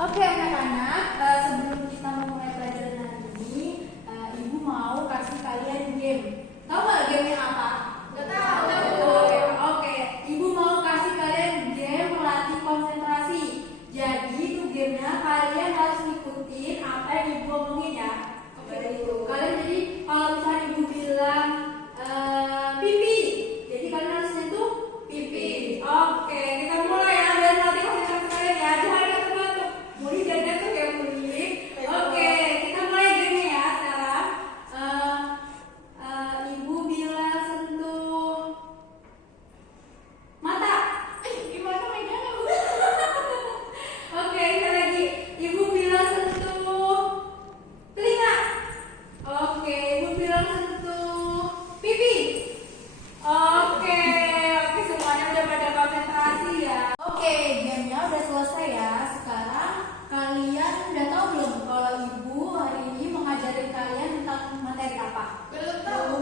Oke anak-anak, sebelum kita memulai pelajaran hari ini, Ibu mau kasih kalian game. Tahu nggak game apa? Nggak tahu. Oke, Ibu mau kasih kalian game melatih konsentrasi. Jadi itu gamenya kalian harus ngikutin apa yang Ibu omongin ya. Oke, itu. Kalian jadi kalau misalnya Ibu bilang pipi, jadi kalian harus nyentuh pipi. Oke, kita mulai ya biar melatih konsentrasi kalian ya. Jangan Muli dan tuh kayak Muli. Oke, kita mulai game ya sekarang. Ibu bilang sentuh mata. Gimana mainnya? Oke, sekali lagi. Ibu bilang sentuh telinga. Oke, Ibu bilang sentuh pipi. Oke, semuanya udah pada konsentrasi ya. Oke, gamenya udah selesai ya. Sekarang kalian udah tahu belum kalau Ibu hari ini mengajarin kalian tentang materi apa? Belum tahu.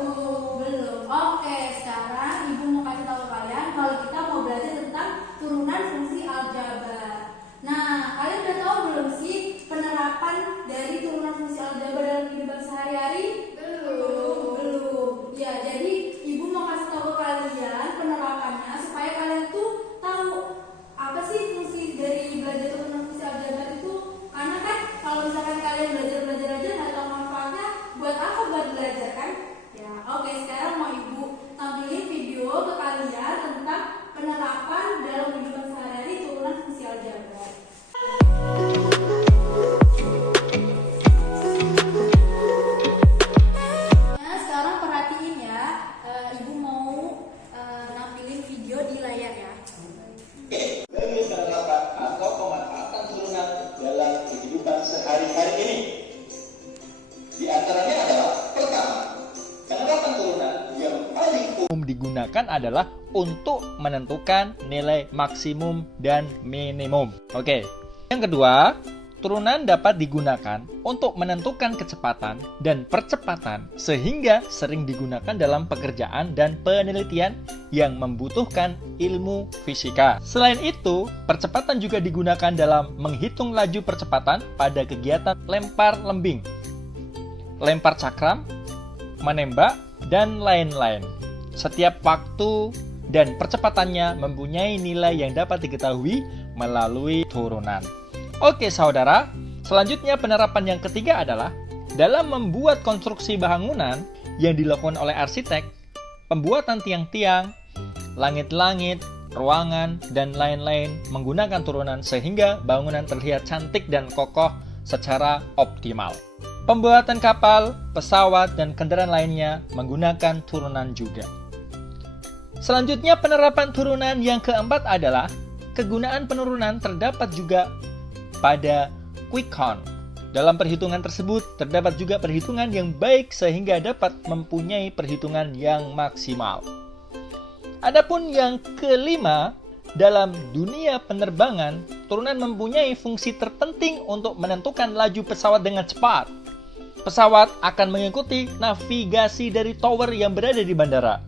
Belum. Oke, sekarang Ibu mau kasih tahu kalian kalau kita mau belajar tentang turunan fungsi aljabar. Nah, kalian udah tahu belum sih penerapan dari turunan fungsi aljabar dalam kehidupan sehari-hari? Belum. Ya, jadi Ibu mau kasih tahu kalian penerapannya supaya kalian tuh tahu apa sih fungsi dari belajar turunan fungsi aljabar itu. Karena kan kalau misalkan kalian belajar aja nggak tahu manfaatnya, buat apa buat belajar kan? Ya, oke, sekarang mau Ibu tampilin video ke kalian tentang penerapan dalam kehidupan sehari-hari turunan fungsi aljabar. Nah, sekarang perhatiin ya, Ibu mau nampilin video di layar ya. Bagi penerapan atau pemanfaatan turunan dalam kehidupan sehari-hari ini. Di antaranya adalah pertama, penerapan turunan yang paling umum digunakan adalah untuk menentukan nilai maksimum dan minimum. Oke. Yang kedua, turunan dapat digunakan untuk menentukan kecepatan dan percepatan sehingga sering digunakan dalam pekerjaan dan penelitian yang membutuhkan ilmu fisika. Selain itu, percepatan juga digunakan dalam menghitung laju percepatan pada kegiatan lempar lembing, lempar cakram, menembak, dan lain-lain. Setiap waktu dan percepatannya mempunyai nilai yang dapat diketahui melalui turunan. Oke saudara, selanjutnya penerapan yang ketiga adalah dalam membuat konstruksi bangunan yang dilakukan oleh arsitek, pembuatan tiang-tiang, langit-langit, ruangan, dan lain-lain menggunakan turunan sehingga bangunan terlihat cantik dan kokoh secara optimal. Pembuatan kapal, pesawat, dan kendaraan lainnya menggunakan turunan juga. Selanjutnya penerapan turunan yang keempat adalah kegunaan penurunan terdapat juga pada quick count. Dalam perhitungan tersebut terdapat juga perhitungan yang baik sehingga dapat mempunyai perhitungan yang maksimal. Adapun yang kelima, dalam dunia penerbangan, turunan mempunyai fungsi terpenting untuk menentukan laju pesawat dengan cepat. Pesawat akan mengikuti navigasi dari tower yang berada di bandara.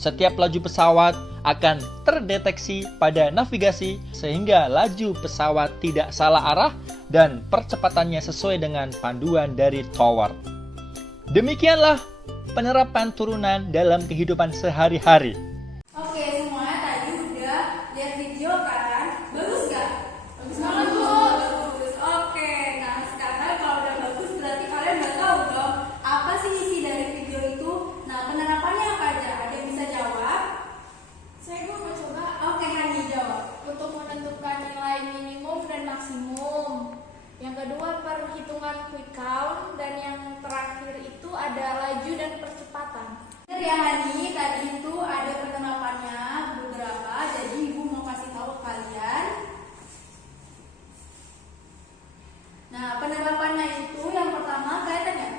Setiap laju pesawat akan terdeteksi pada navigasi sehingga laju pesawat tidak salah arah dan percepatannya sesuai dengan panduan dari tower. Demikianlah penerapan turunan dalam kehidupan sehari-hari. Oke, semuanya tadi udah lihat video kan? Bagus gak? Bagus banget. Bagus. Oke, nah sekarang kalau udah bagus berarti kalian udah tahu dong apa sih isi dari video itu. Nah, penerapannya apa aja? Ada yang bisa jawab? Saya mau coba Oke, Hani jawab. untuk menentukan nilai minimum dan maksimum. Yang kedua perhitungan quick count dan yang terakhir itu ada laju dan percepatan. Benar ya Hani, tadi itu ada penerapannya beberapa. Jadi Ibu mau kasih tahu ke kalian. Nah, penerapannya itu yang pertama kelihatan ya?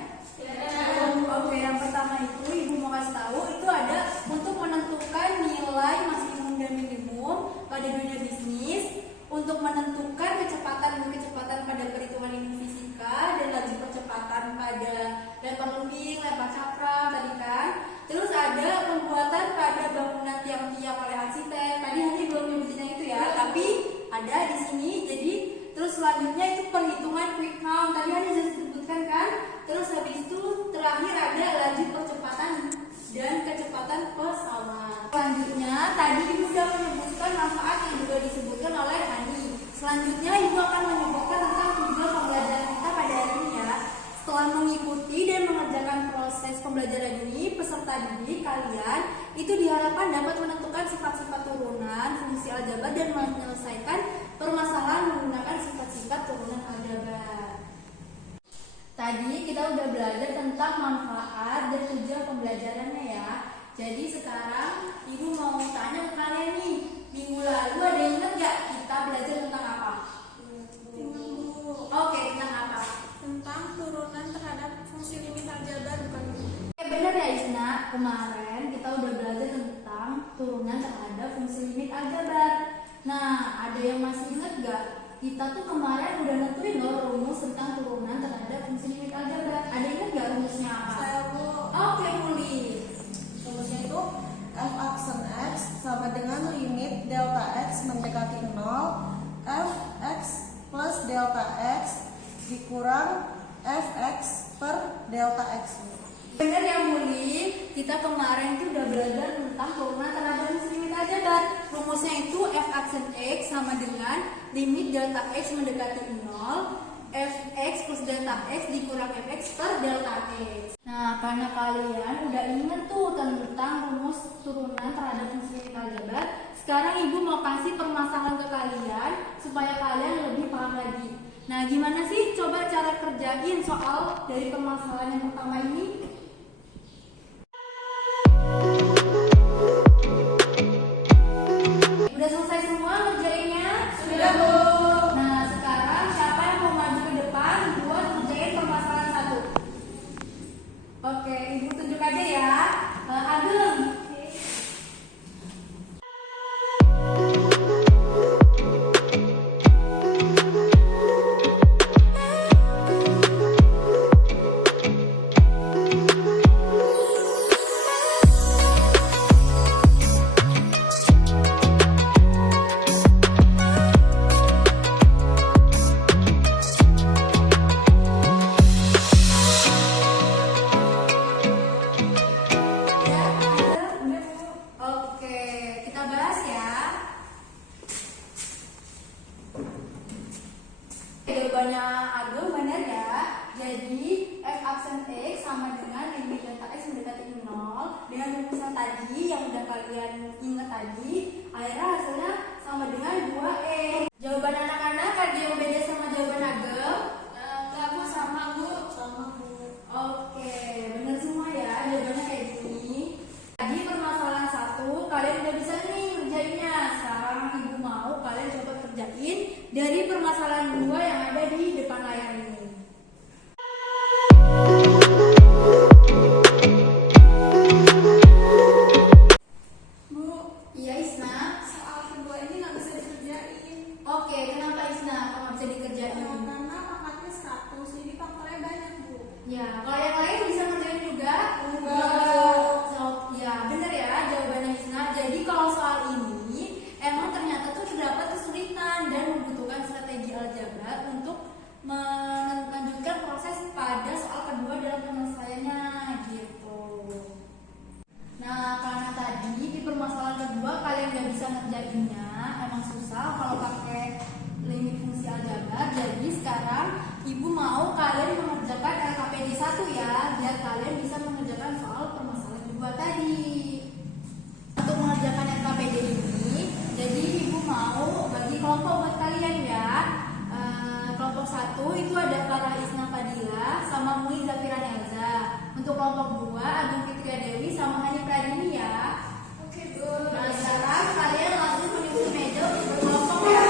Oke, yang pertama itu Ibu mau kasih tahu itu ada untuk menentukan nilai maksimum dan minimum pada dunia bisnis, untuk menentukan kecepatan pada perhitungan ilmu fisika dan laju percepatan pada lempar lembing, lempar cakram tadi kan. Terus ada pembuatan pada selanjutnya itu perhitungan quick count. Tadi kan sudah disebutkan kan. Terus habis itu terakhir ada laju percepatan dan kecepatan pesawat. Selanjutnya tadi Ibu sudah menyebutkan manfaat yang juga disebutkan oleh Hani. Selanjutnya Ibu akan menyebutkan tentang tujuan pembelajaran kita pada hari ini ya. Setelah mengikuti dan mengerjakan proses pembelajaran ini, peserta didik kalian itu diharapkan dapat menentukan sifat-sifat turunan, fungsi aljabar dan menyelesaikan permasalahan menggunakan sifat-sifat turunan aljabar. Tadi kita udah belajar tentang manfaat dan tujuan pembelajarannya ya. Jadi sekarang Ibu mau tanya ke kalian nih, minggu lalu ada yang ingat gak kita belajar tentang apa? Oke, tentang apa? Tentang turunan terhadap fungsi limit aljabar, bukan? Bener ya Isna, kemarin kita udah belajar tentang turunan terhadap fungsi limit aljabar. Nah, ada yang masih ingat gak? Kita tuh kemarin udah nentuin loh rumus tentang turunan terhadap fungsi limit aljabar. Ada yang ingat gak rumusnya apa? Saya Bu, Oke, Muli. rumusnya itu f aksen x sama dengan limit delta x mendekati 0, fx plus delta x dikurang fx per delta x. Bener ya Muli, kita kemarin tuh udah belajar tentang turunan terhadap fungsi limit aljabar. Rumusnya itu f aksen x sama dengan limit delta x mendekati 0, fx plus delta x dikurang fx per delta x. Nah, karena kalian udah inget tuh tentang rumus turunan terhadap fungsi limit aljabar, sekarang Ibu mau kasih permasalahan ke kalian supaya kalian lebih paham lagi. Nah, gimana sih coba cara kerjain soal dari permasalahan yang pertama ini? Udah selesai semua ngerjainnya? Sudah, Bu. Nah, sekarang siapa yang mau maju ke depan buat ngerjain permasalahan satu? Oke, Ibu tunjuk aja ya. Ageng. Ya, Ageng. Oke, kita bahas ya. Jawabannya Ageng benar ya. Jadi f aksen x sama dengan limit delta x mendekati 0 dengan rumusan tadi yang udah kalian ingat tadi, akhirnya hasilnya sama dengan 2e. Jawaban anak-anak ada yang beda sama jawaban Ageng? Enggak, Bu, sama, Bu. Sama, Bu. Oke, benar semua ya jawabannya kayak gini. Tadi permasalahan satu kalian udah bisa nih ngerjainnya. Sekarang Ibu mau kalian coba kerjain dari permasalahan 2 yang ada di depan layar ini. Bu, Iya Isna. soal kedua ini nggak bisa dikerjain. Oke, kenapa Isna? Kok nggak bisa dikerjain? Karena faktornya 100, jadi faktornya banyak, Bu. Ya, kalau yang lain bisa ngerjain juga? Enggak. Ya, bener ya jawabannya Isna. Jadi kalau soal ini emang ternyata tuh terdapat kesulitan dan membutuhkan strategi aljabar untuk melanjutkan proses pada soal kedua dalam penyelesaiannya gitu. Nah, karena tadi di permasalahan kedua kalian nggak bisa ngerjainnya, emang susah kalau pakai limit fungsi aljabar. Jadi sekarang Ibu mau kalian mengerjakan LKPD 1 ya, biar kalian bisa mengerjakan soal permasalahan kedua tadi. Untuk mengerjakan LKPD ini, jadi Ibu mau bagi kelompok buat kalian ya. Kelompok 1 itu ada Farah Isna Fadila sama Mui Zafiran Elza. Untuk kelompok 2 Agung Fitria Dewi sama Hani Pradini ya. Oke, Bu. Nah, sekarang kalian langsung menyusun meja untuk berkelompok ya.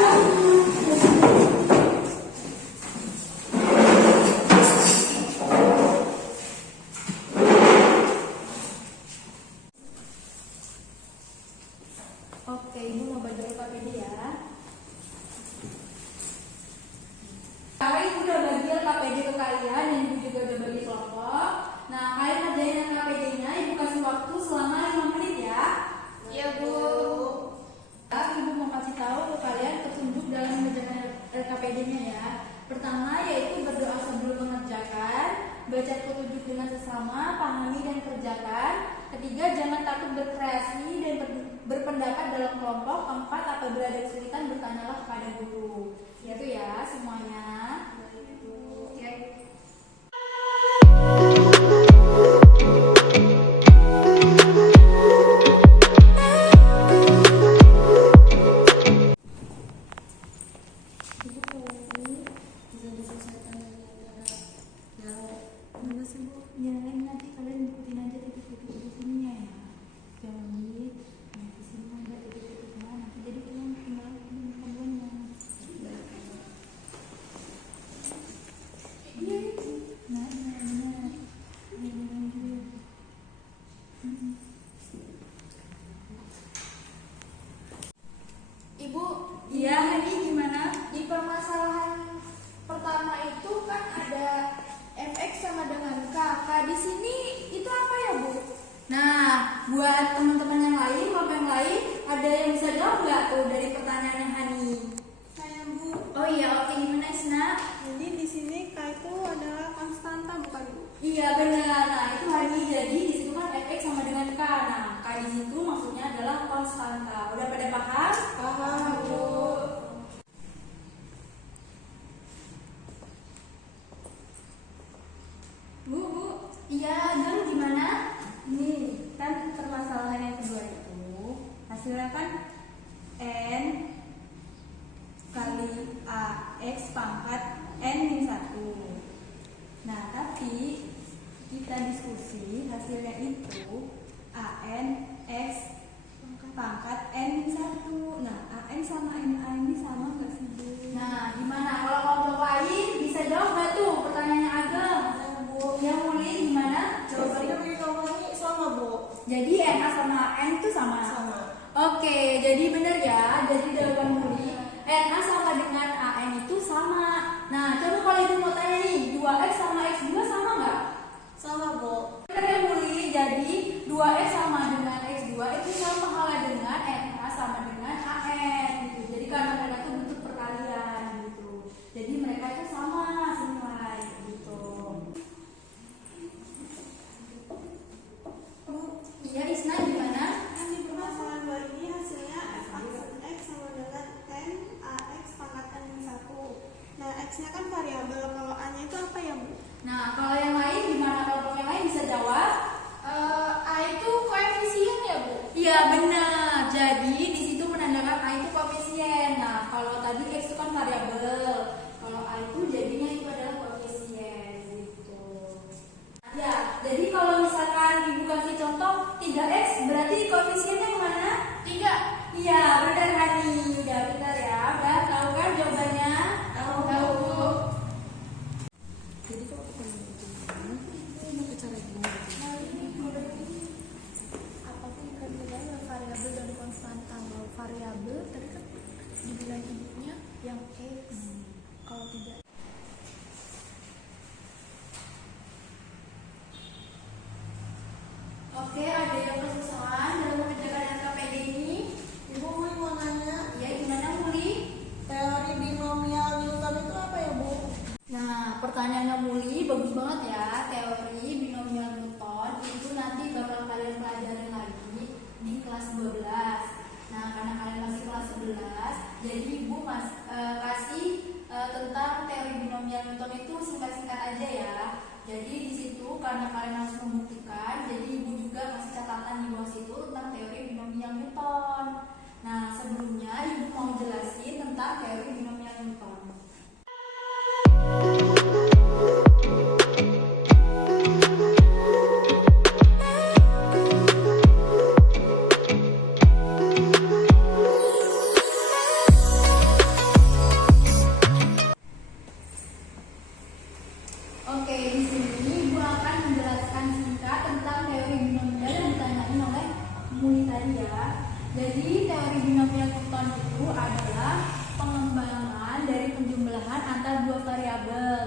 Oke, Ibu mau bagi LKPD ya. Sekarang Ibu udah bagi LKPD ke kalian, dan Ibu juga udah bagi kelompok. Nah, kalian ngerjain LKPD-nya, Ibu kasih waktu selama 5 menit ya. Iya, Bu. Ibu mau kasih tahu ke kalian petunjuk dalam mengerjakan LKPD FKID-nya ya. Pertama yaitu berdoa sebelum mengerjakan, baca petunjuk dengan sesama, pahami dan kerjakan. Ketiga, jangan takut berkreasi dan berpendapat dalam kelompok. Keempat, apabila ada kesulitan bertanyalah kepada guru. Itu ya semuanya. Oke. Ibu kalau ini bisa diselesaikan dengan cara yang mana sih Bu? Ya nanti kalian ikutin aja titik-titik di sini ya. Jangan di sini ada titik-titik mana. Jadi kalian tinggal pembuatnya. Iya. Nah, benar. Ibu, iya ini gimana? Di permasalahan pertama itu kan ada fx sama dengan k. K di sini itu apa ya Bu? Nah, buat teman-teman yang lain, kelompok yang lain, ada yang bisa jawab nggak tuh dari pertanyaannya Hani? Saya Bu. Oh iya, oke gimana Isna? Jadi di sini K itu adalah konstanta bukan Bu? Iya benar. Nah itu Hani, jadi di situ kan fx sama dengan k. Nah k di situ maksudnya adalah konstanta. Udah pada paham? Paham Bu. Bu, iya, Jun gimana? Ini kan permasalahan yang kedua itu hasilnya kan n kali ax pangkat n min 1. Nah, tapi kita diskusi hasilnya itu an x pangkat n min 1. Nah, an sama n ini sama nggak sih Bu? Nah, gimana? Kalau kelompok lain bisa jawab nggak tuh pertanyaannya Ageng? Yang Muli gimana? Jawabannya begini kalau ini sama Bu. Jadi NA sama N itu sama? Sama. Oke, jadi benar ya. Jadi jawaban Muli NA sama dengan AN itu sama. Nah, coba kalau ibu mau tanya nih, 2X sama X2 sama nggak? Sama Bu. Benar ya Muli, jadi 2X sama dengan X2 itu sama halnya dengan NA sama dengan AN gitu. Jadi karena mereka itu bentuk perkalian gitu. Jadi mereka itu sama semua gitu. Iya Isna gimana? Kan di permasalahan 2 ini hasilnya f aksen x sama dengan n ax pangkat n min 1. Nah, x-nya kan variabel, kalau a-nya itu apa ya, Bu? Nah kalau yang lain gimana? Kalau yang lain bisa jawab? A itu koefisien ya Bu? Iya benar. Jadi di situ menandakan A itu koefisien. Nah kalau tadi X itu kan variabel. Kalau A itu jadinya itu adalah koefisien gitu. Ya, jadi kalau misalkan ibu kasih contoh 3X berarti koefisiennya yang mana? 3. Iya benar Hani. Udah pintar ya. Udah tahu kan jawabannya? Tahu Bu. Jadi kalau kita mau ini pakai cara gini. Apapun kan bedanya variabel dan konstanta. Kalau variabel tadi kan dibilang ibunya yang x. Kalau tidak Oke, ada yang kesusahan dalam mengerjakan LKPD ini? Ibu Muli mau nanya, Ya gimana Muli? teori binomial Newton itu apa ya Bu? Nah, pertanyaannya Muli bagus banget ya. Teori binomial Newton itu nanti bakal kalian pelajarin lagi di kelas 12. Nah, karena kalian masih kelas 11, jadi Ibu kasih tentang teori binomial Newton itu singkat-singkat aja ya. Jadi di situ karena kalian harus membuktikan, jadi Ibu juga kasih catatan di bawah situ tentang teori binomial Newton. Nah, sebelumnya Ibu mau jelasin tentang teori binomial Newton. Oke, di sini Ibu akan menjelaskan singkat tentang teori binomial yang ditanyain oleh Muli tadi ya. Jadi teori binomial Newton itu adalah pengembangan dari penjumlahan antar dua variabel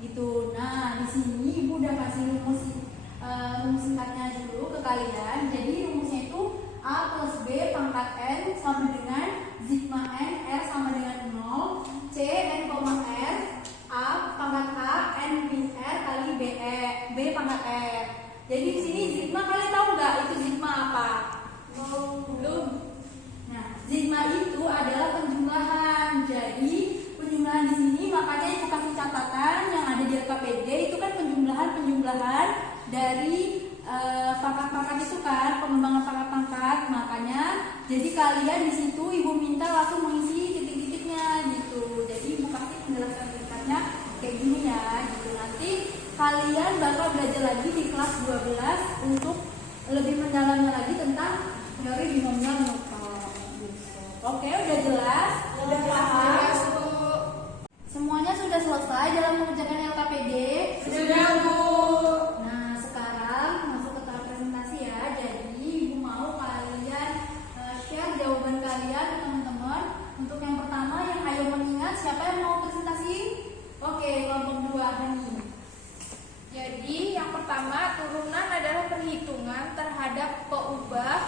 gitu. Nah, di sini Ibu udah kasih rumus singkatnya dulu ke kalian. Jadi rumusnya itu A plus B pangkat N sama dengan sigma N R sama dengan 0 C N, pangkat F. Jadi di sini sigma, kalian tahu nggak itu sigma apa? Belum. Nah, sigma itu adalah penjumlahan. Jadi penjumlahan di sini makanya itu kasih catatan yang ada di LKPD itu kan penjumlahan dari pangkat-pangkat itu kan, pengembangan pangkat-pangkat. Makanya jadi kalian di situ ibu minta langsung mengisi titik-titiknya gitu. Jadi ibu kasih penjelasan singkatnya kayak gini ya gitu. Nanti kalian bakal belajar lagi di kelas 12 untuk lebih mendalami lagi tentang teori binomial Newton gitu. Oke, udah jelas? Udah paham? Semuanya sudah selesai dalam mengerjakan LKPD? Sudah, Bu. Nah, sekarang masuk ke tahap presentasi ya. Jadi, Ibu mau kalian share jawaban kalian ke teman-teman. Untuk yang pertama, yang ayo mengingat siapa yang mau presentasi? Oke, kelompok 2, Hani. Jadi yang pertama, turunan adalah perhitungan terhadap peubah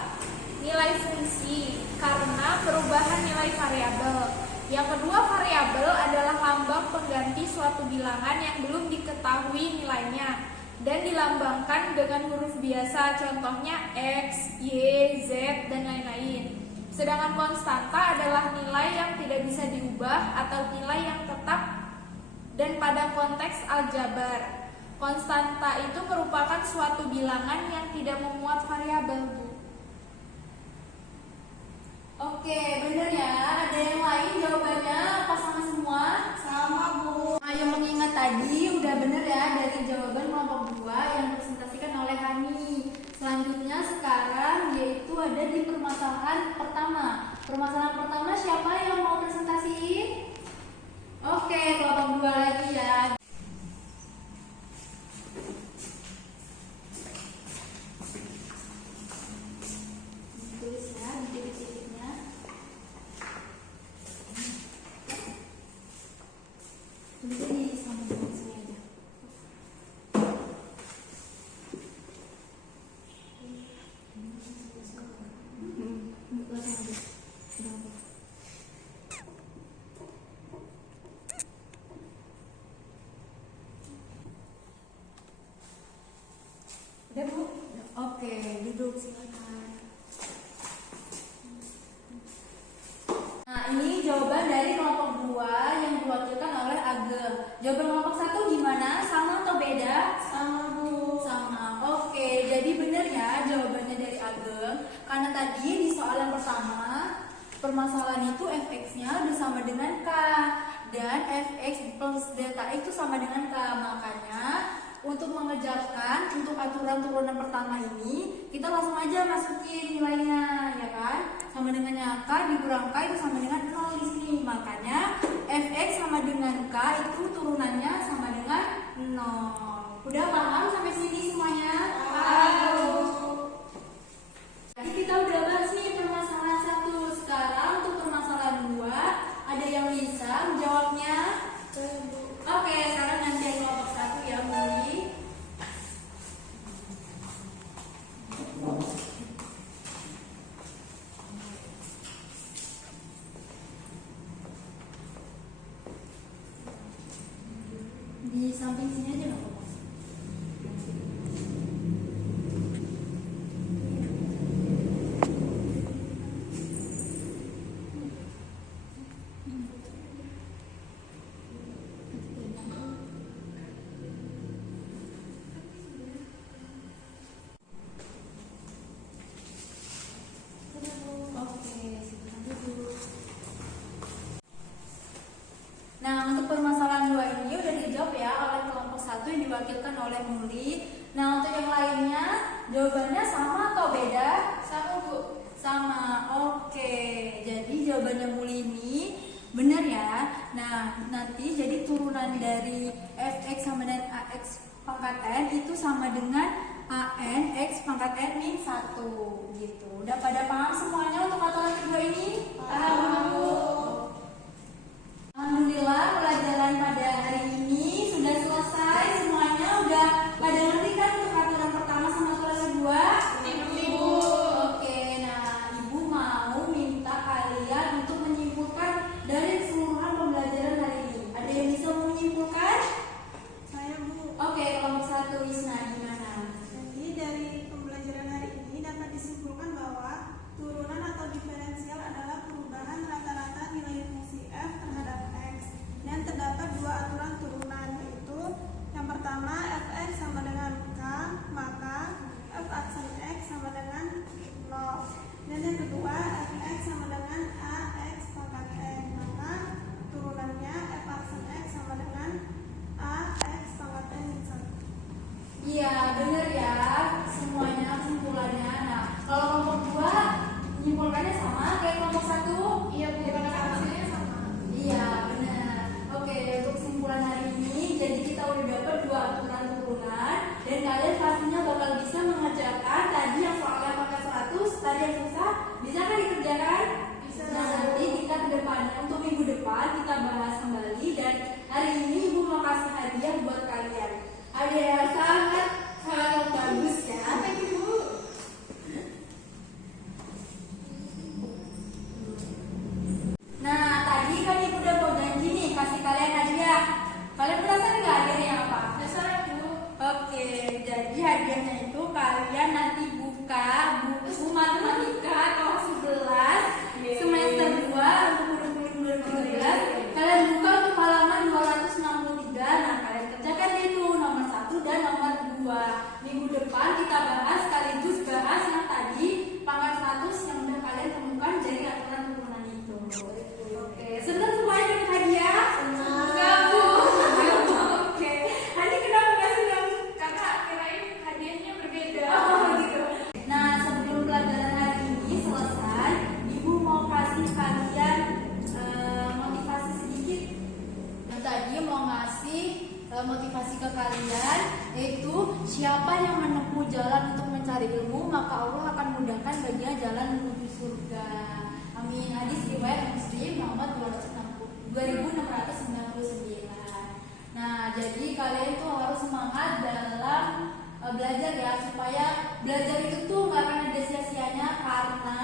nilai fungsi karena perubahan nilai variabel. Yang kedua, variabel adalah lambang pengganti suatu bilangan yang belum diketahui nilainya dan dilambangkan dengan huruf biasa, contohnya X, Y, Z, dan lain-lain. Sedangkan konstanta adalah nilai yang tidak bisa diubah atau nilai yang tetap dan pada konteks aljabar. Konstanta itu merupakan suatu bilangan yang tidak memuat variabel, Bu. Oke, bener ya. Ada yang lain jawabannya apa sama semua? Sama, Bu. Ayo mengingat tadi udah bener ya dari jawaban kelompok 2 yang dipresentasikan oleh Hani. Selanjutnya sekarang yaitu ada di permasalahan pertama. Permasalahan pertama siapa yang mau presentasiin? Oke, kelompok 2 lagi ya. Tulis ya di titik-titiknya. Tulisnya di sama-sama sini aja. Langsung aja. Berapa? Udah, Bu? Oke, duduk silakan. Nah, ini jawaban dari kelompok 2 yang diwakilkan oleh Ageng. Jawaban kelompok 1 gimana? Sama atau beda? Sama, Bu. Sama. Oke, jadi benar ya jawabannya dari Ageng. Karena tadi di soal yang pertama, permasalahan itu fx-nya udah sama dengan K. Dan fx plus delta X itu sama dengan K. Makanya untuk mengejarkan untuk aturan turunan pertama ini, kita langsung aja masukin nilainya, ya kan? Sama dengannya K dikurang K itu sama dengan 0 di sini. Makanya fx sama dengan K itu turunannya sama dengan 0. Udah paham sampai sini semuanya? Paham. Jadi kita udah bahas nih permasalahan 1. Sekarang untuk permasalahan 2, ada yang bisa menjawabnya? Oke, sekarang nanti yang kelompok 1 ya, Muli. Di samping sini aja nggak apa-apa. Oke, silakan duduk. Nah, untuk permasalahan 2 ini udah dijawab ya oleh kelompok 1 yang diwakilkan oleh Muli. Nah, untuk yang lainnya jawabannya sama atau beda? Sama, Bu. Sama. Oke. Jadi jawabannya Muli ini benar ya. Nah, nanti jadi turunan dari fx sama dengan ax pangkat n itu sama dengan an x pangkat n min 1 gitu. Udah pada paham semuanya untuk aturan kedua ini? Paham, Bu. Alhamdulillah pelajaran pada hari ini sudah selesai. Semuanya udah pada ngerti kan untuk aturan pertama sama aturan kedua? Ibu. Oke, nah Ibu mau minta kalian untuk menyimpulkan dari keseluruhan pembelajaran hari ini. Ada yang bisa menyimpulkan? Saya, Bu. Oke, kelompok 1 Isna gimana? motivasi ke kalian, yaitu siapa yang menempuh jalan untuk mencari ilmu, maka Allah akan mudahkan baginya jalan menuju surga. Amin. Hadis riwayat Muslim nomor 2699. Nah, jadi kalian tuh harus semangat dalam belajar ya, supaya belajar itu tuh nggak akan ada sia-sianya, karena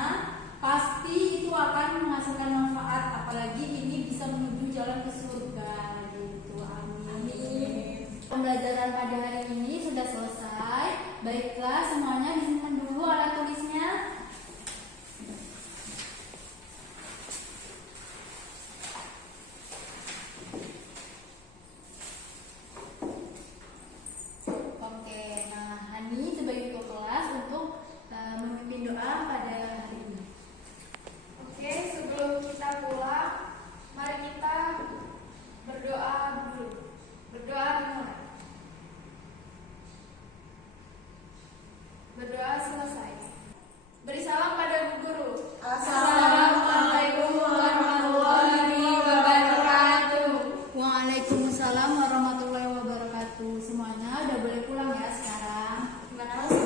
pasti itu akan menghasilkan manfaat, apalagi ini bisa menuju jalan ke surga gitu. Amin. Pembelajaran pada hari ini sudah selesai. Baiklah, semuanya disimpan dulu alat tulisnya. Oke, nah Hani sebagai ketua kelas untuk memimpin doa pada hari ini. Oke, sebelum kita pulang, mari kita berdoa dulu. Berdoa dimulai. Berdoa selesai. Beri salam pada Bu Guru. Assalamualaikum warahmatullahi wabarakatuh. Waalaikumsalam warahmatullahi wabarakatuh. Semuanya udah boleh pulang ya sekarang. Terima kasih